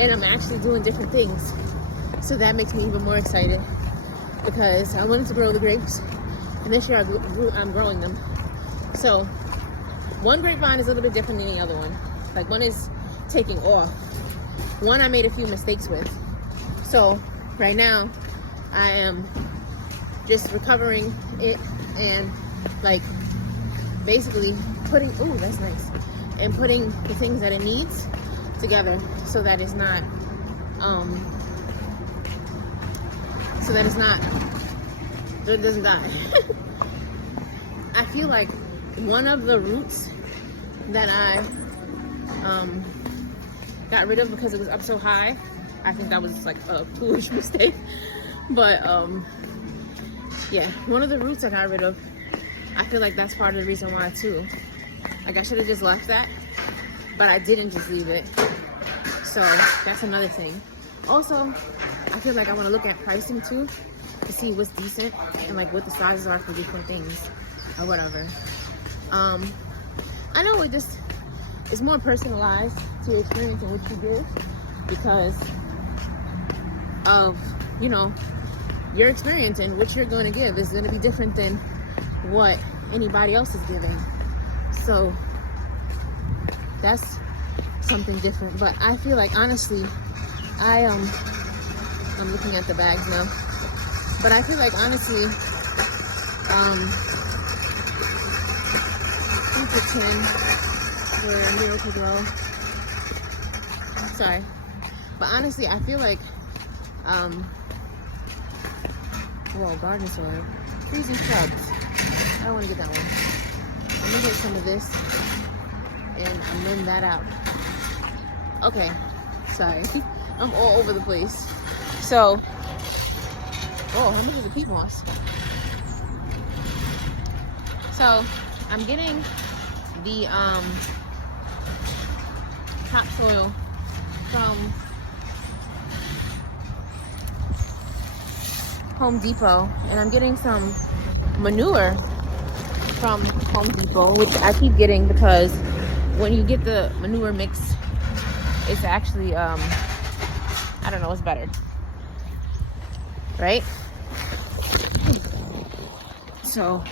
and I'm actually doing different things. So that makes me even more excited because I wanted to grow the grapes, and this year I'm growing them. So one grapevine is a little bit different than the other one. Like one is taking off. One I made a few mistakes with. So right now I am just recovering it and like basically putting, oh, that's nice, and putting the things that it needs together so that it's not so it doesn't die. I feel like one of the roots that I got rid of because it was up so high, I think that was like a foolish mistake, but yeah, one of the roots I got rid of, I feel like that's part of the reason why too. Like I should have just left that, but I didn't just leave it. So that's another thing. Also, I feel like I want to look at pricing too to see what's decent and like what the sizes are for different things or whatever. I know it's more personalized to your experience and what you do because of, you know, your experience and what you're going to give is going to be different than what anybody else is giving. So that's something different. But I feel like honestly, I'm looking at the bags now, but I feel like honestly, pretend we're Miracle-Gro. Sorry, but honestly, I feel like whoa, garden soil, freezing shrubs. I don't want to get that one. I'm gonna get some of this and amend that out. Okay, sorry, I'm all over the place. So, oh, how much is the peat moss? So, I'm getting the topsoil from Home Depot, and I'm getting some manure from Home Depot, which I keep getting because when you get the manure mix, it's actually I don't know, it's better, right? So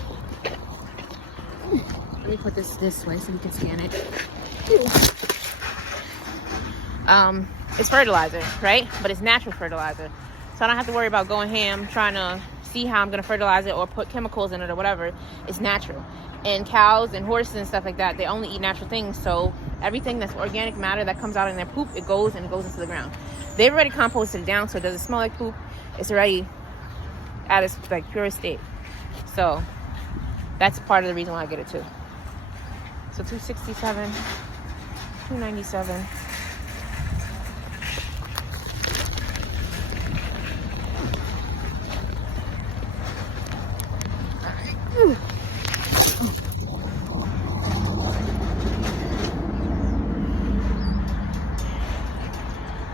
let me put this way so we can scan it. It's fertilizer, right? But it's natural fertilizer. So I don't have to worry about going ham trying to see how I'm going to fertilize it or put chemicals in it or whatever. It's natural. And cows and horses and stuff like that, they only eat natural things. So everything that's organic matter that comes out in their poop, it goes into the ground. They've already composted it down, so it doesn't smell like poop. It's already at its like purest state. So that's part of the reason why I get it too. So $267, $297.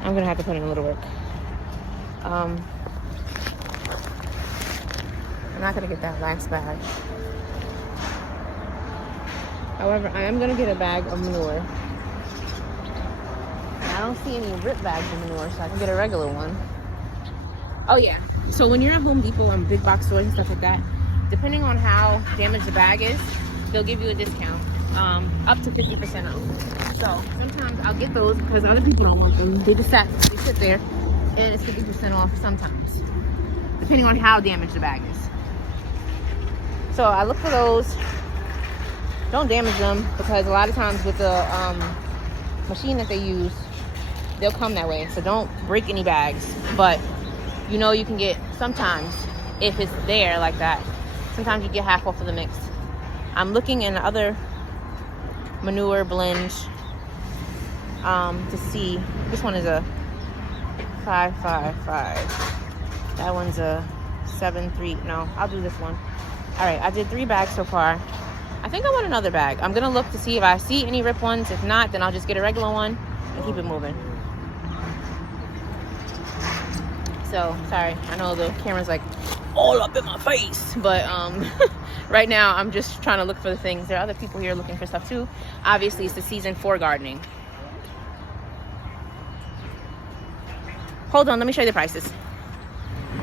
I'm gonna have to put in a little work. I'm not gonna get that last bag. However, I am gonna get a bag of manure. I don't see any rip bags of manure, so I can get a regular one. Oh yeah, so when you're at Home Depot and big box stores and stuff like that, depending on how damaged the bag is, they'll give you a discount, up to 50% off. So sometimes I'll get those because other people don't want them. They sit there, and it's 50% off sometimes, depending on how damaged the bag is. So I look for those. Don't damage them because a lot of times with the machine that they use, they'll come that way. So don't break any bags. But you know you can get, sometimes if it's there like that, sometimes you get half off of the mix. I'm looking in other manure blends to see. This one is a 555. That one's a 73. No, I'll do this one. All right, I did 3 bags so far. I think I want another bag. I'm gonna look to see if I see any rip ones. If not, then I'll just get a regular one and keep it moving. So sorry, I know the camera's like all up in my face, but right now I'm just trying to look for the things. There are other people here looking for stuff too. Obviously it's the season for gardening. Hold on, let me show you the prices.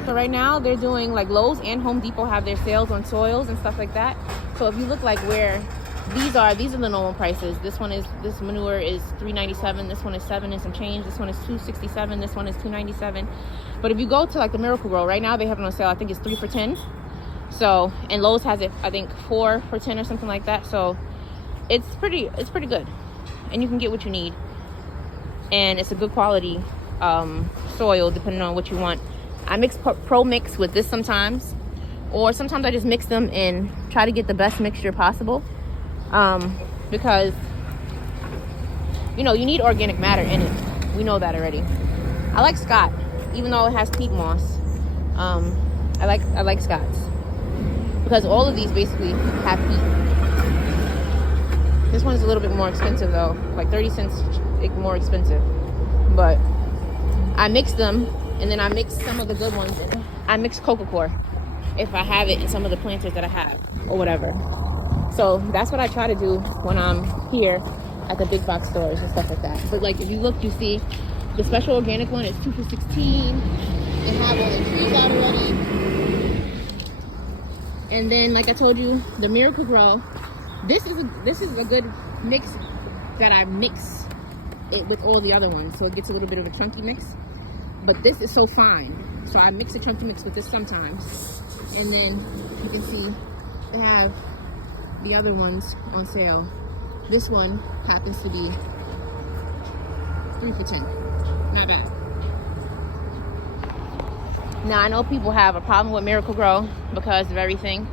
So right now they're doing, like, Lowe's and Home Depot have their sales on soils and stuff like that. So if you look like where these are the normal prices. This manure is $3.97. This one is $7 and some change. This one is $2.67. This one is $2.97. But if you go to like the Miracle-Gro, right now they have it on sale. I think it's 3 for $10. So, and Lowe's has it, I think 4 for $10 or something like that. So it's pretty good, and you can get what you need, and it's a good quality soil depending on what you want. I mix Pro Mix with this sometimes, or sometimes I just mix them and try to get the best mixture possible, because you know you need organic matter in it. We know that already. I like Scott, even though it has peat moss. I like Scott's because all of these basically have peat. This one's a little bit more expensive though, like 30 cents more expensive. But I mix them, and then I mix some of the good ones in. I mix Coca-Cola if I have it in some of the planters that I have or whatever. So that's what I try to do when I'm here at the big box stores and stuff like that. But like if you look, you see the special organic one is 2 for $16. They have all the trees out already. And then, like I told you, the Miracle-Gro. This is a good mix that I mix it with all the other ones, so it gets a little bit of a chunky mix. But this is so fine, so I mix a chunky mix with this sometimes. And then you can see they have the other ones on sale. This one happens to be 3 for $10. Not bad. Now I know people have a problem with Miracle-Gro because of everything,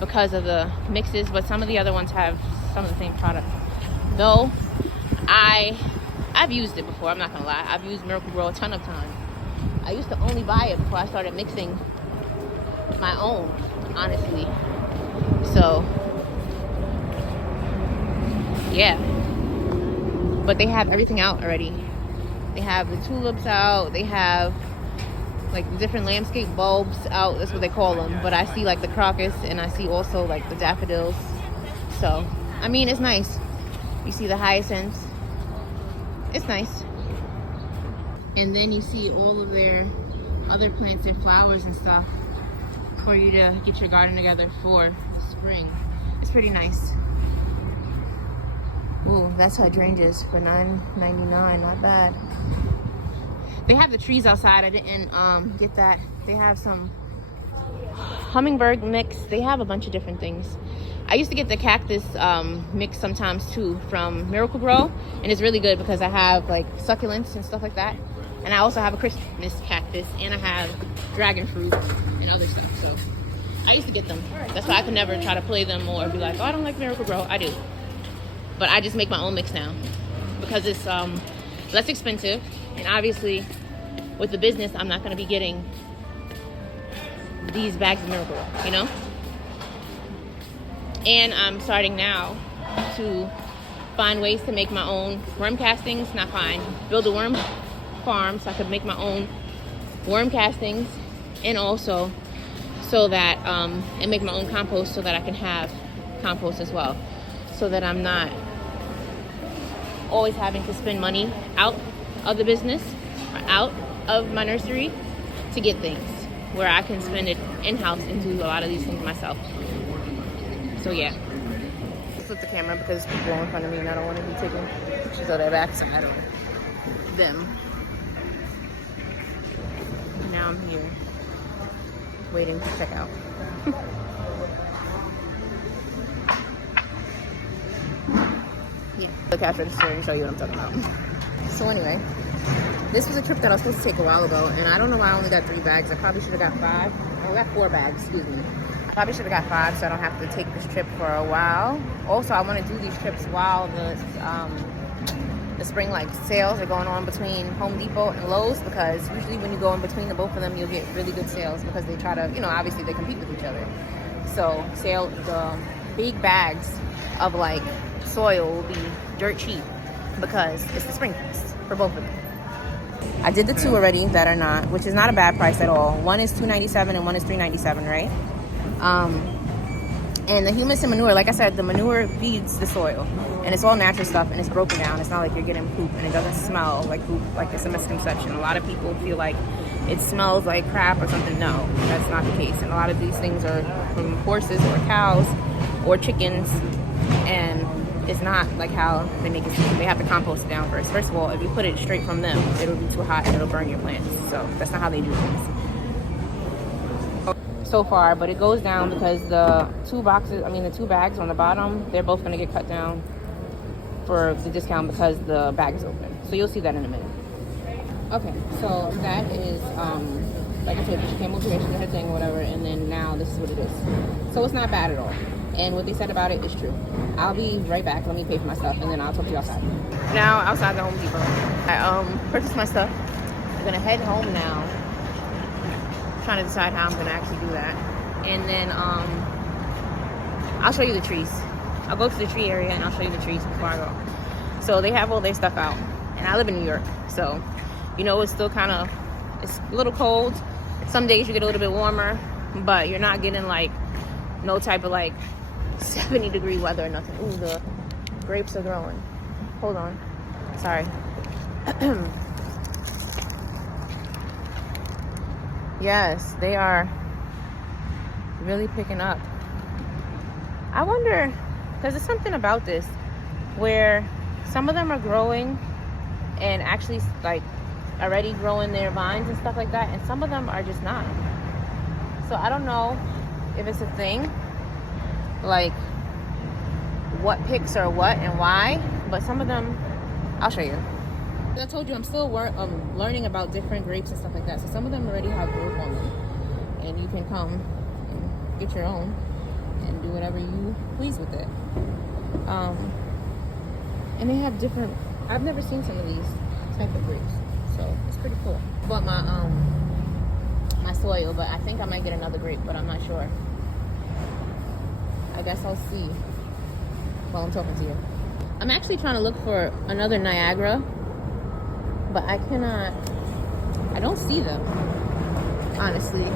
because of the mixes, but some of the other ones have some of the same product. Though I've used it before, I'm not gonna lie. I've used Miracle-Gro a ton of times. I used to only buy it before I started mixing my own, honestly. So yeah, but they have everything out already. They have the tulips out, they have like the different landscape bulbs out, that's what they call them. But I see like the crocus, and I see also like the daffodils. So I mean, it's nice. You see the hyacinths, it's nice. And then you see all of their other plants, their flowers and stuff, for you to get your garden together for spring. It's pretty nice. Ooh, that's hydrangeas for $9.99, not bad. They have the trees outside. I didn't get that. They have some hummingbird mix. They have a bunch of different things. I used to get the cactus mix sometimes too from Miracle-Gro, and it's really good because I have like succulents and stuff like that. And I also have a Christmas cactus, and I have dragon fruit and other stuff. So I used to get them. That's why I could never try to play them or be like, oh, I don't like Miracle-Gro. I do. But I just make my own mix now because it's less expensive. And obviously, with the business, I'm not going to be getting these bags of Miracle-Gro, you know? And I'm starting now to find ways to make my own worm castings. Not find, build a worm farm so I could make my own worm castings, and also so that, and make my own compost so that I can have compost as well. So that I'm not always having to spend money out of the business or out of my nursery to get things, where I can spend it in-house and do a lot of these things myself. So yeah. Flip the camera because people are in front of me and I don't want to be taking pictures of their backside or them. Now I'm here waiting to check out. Yeah. The cash register and show you what I'm talking about. So anyway, this was a trip that I was supposed to take a while ago, and I don't know why I only got 3 bags. I probably should have got 5. I got 4 bags, excuse me. I probably should have got 5 so I don't have to take this trip for a while. Also, I want to do these trips while the spring like sales are going on between Home Depot and Lowe's, because usually when you go in between the both of them, you'll get really good sales because they try to, you know, obviously they compete with each other. So the big bags of like soil will be dirt cheap because it's the spring price for both of them. I did the 2 already that are not, which is not a bad price at all. One is $2.97 and one is $3.97, right? And the humus and manure, like I said, the manure feeds the soil. And it's all natural stuff, and it's broken down. It's not like you're getting poop, and it doesn't smell like poop, like it's a misconception. A lot of people feel like it smells like crap or something. No, that's not the case. And a lot of these things are from horses or cows or chickens, and it's not like how they make it seem. They have to compost it down first. First of all, if you put it straight from them, it'll be too hot and it'll burn your plants. So that's not how they do things so far. But it goes down because the two bags on the bottom, they're both going to get cut down for the discount because the bag is open. So you'll see that in a minute. Okay, so that is like I said, she came over here, she did her thing or whatever, and then now this is what it is. So it's not bad at all. And what they said about it is true. I'll be right back. Let me pay for my stuff, and then I'll talk to you outside. Now, outside the Home Depot, I purchased my stuff. I'm gonna head home now. I'm trying to decide how I'm gonna actually do that, and then I'll show you the trees. I'll go to the tree area and I'll show you the trees before I go. So they have all their stuff out, and I live in New York, so you know it's still it's a little cold. Some days you get a little bit warmer, but you're not getting like no type of like 70-degree weather or nothing. Ooh, the grapes are growing. Hold on. Sorry. Yes, they are really picking up. I wonder, because there's something about this where some of them are growing and actually like already growing their vines and stuff like that, and some of them are just not. So I don't know if it's a thing, like what picks or what and why, but some of them, I'll show you. I told you I'm still learning about different grapes and stuff like that. So some of them already have growth on them, and you can come and get your own and do whatever you please with it. And they have different. I've never seen some of these type of grapes, so it's pretty cool. Bought my my soil, but I think I might get another grape, but I'm not sure. I guess I'll see while I'm talking to you. I'm actually trying to look for another Niagara, but I don't see them, honestly.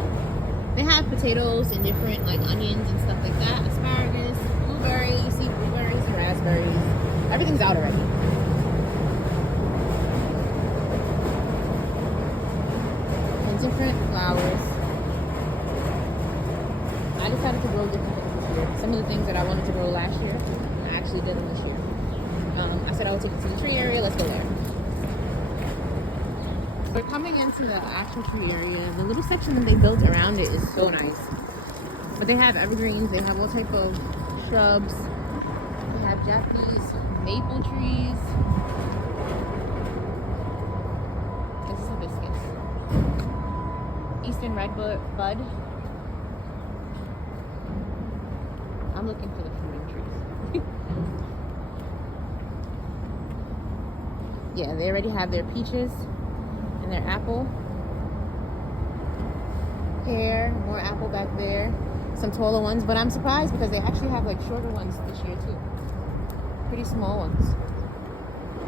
They have potatoes and different like onions and stuff like that, asparagus, blueberries, you see blueberries and raspberries. Everything's out already. And different flowers. I decided to grow different things this year. Some of the things that I wanted to grow last year, I actually did them this year. I said I would take it to the tree area. Let's go there. We're coming into the actual tree area. The little section that they built around it is so nice. But they have evergreens. They have all type of shrubs. They have Japanese maple trees. This is hibiscus. Eastern redbud. I'm looking for the fruiting trees. Yeah, they already have their peaches and their apple. Pear, more apple back there. Some taller ones, but I'm surprised because they actually have like shorter ones this year too. Pretty small ones,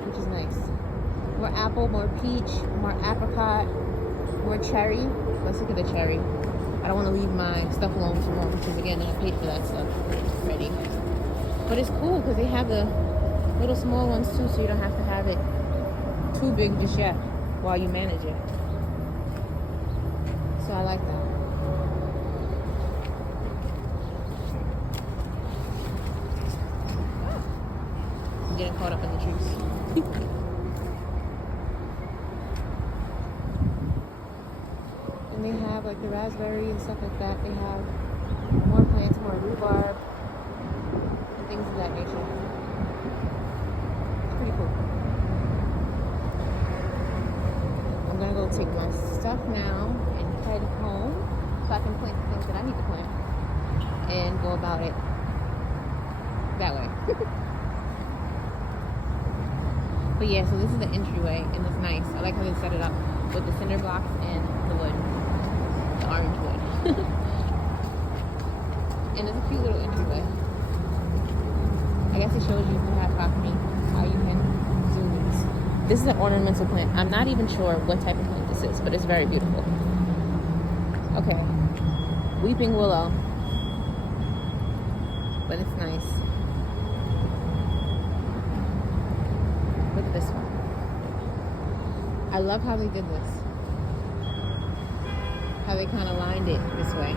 which is nice. More apple, more peach, more apricot, more cherry. Let's look at the cherry. I don't want to leave my stuff alone too long because again, I paid for that stuff already. But it's cool because they have the little small ones too, so you don't have to have it too big just yet while you manage it. So I like that. I'm getting caught up in the trees. And they have like the raspberry and stuff like that. They have more plants, more rhubarb, and things of that nature. It's pretty cool. I'm gonna go take my stuff now and head home so I can plant the things that I need to plant and go about it that way. But yeah, so this is the entryway and it's nice. I like how they set it up with the cinder blocks and the wood, the orange wood. And it's a cute little entryway. I guess it shows you who have property, how you can do these. This is an ornamental plant. I'm not even sure what type of plant this is, but it's very beautiful. Okay, weeping willow. but it's nice. Look at this one. I love how they did this. How they kind of lined it this way.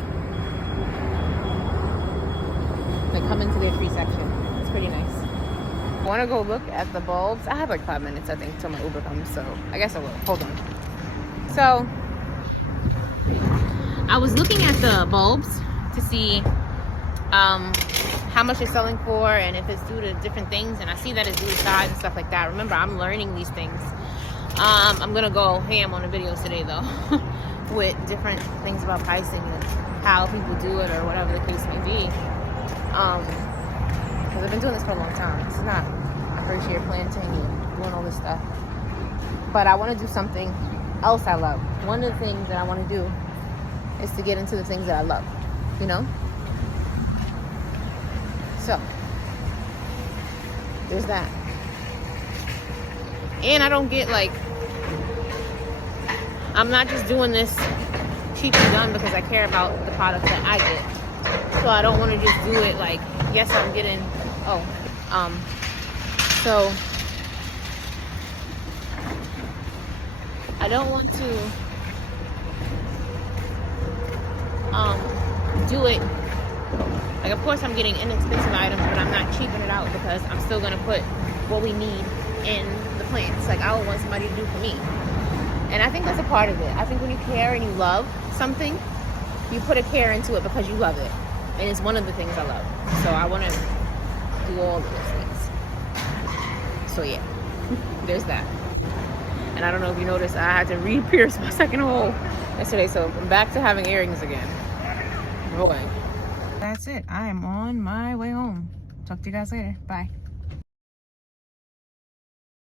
They come into their tree section. It's pretty nice. I want to go look at the bulbs. I have like 5 minutes, I think, till my Uber comes, so I guess I will. Hold on. So, I was looking at the bulbs to see how much they're selling for and if it's due to different things, and I see that it's due to size and stuff like that. Remember, I'm learning these things. I'm gonna go ham on the videos today though with different things about pricing and how people do it or whatever the case may be, because I've been doing this for a long time. This is not my first year planting and doing all this stuff, but I want to do something else I love. One of the things that I want to do is to get into the things that I love, you know? So, there's that. And I don't get like, I'm not just doing this cheap and done because I care about the products that I get. So I don't want to just do it like, yes, I'm getting, so I don't want to do it like, of course I'm getting inexpensive items, but I'm not cheaping it out because I'm still gonna put what we need in the plants, like I would want somebody to do for me. And I think that's a part of it. I think when you care and you love something, you put a care into it because you love it, and it's one of the things I love. So I want to do all of those things. So yeah, there's that. And I don't know if you noticed, I had to re-pierce my second hole yesterday, so I'm back to having earrings again. Boy. That's it. I am on my way home. Talk to you guys later. Bye.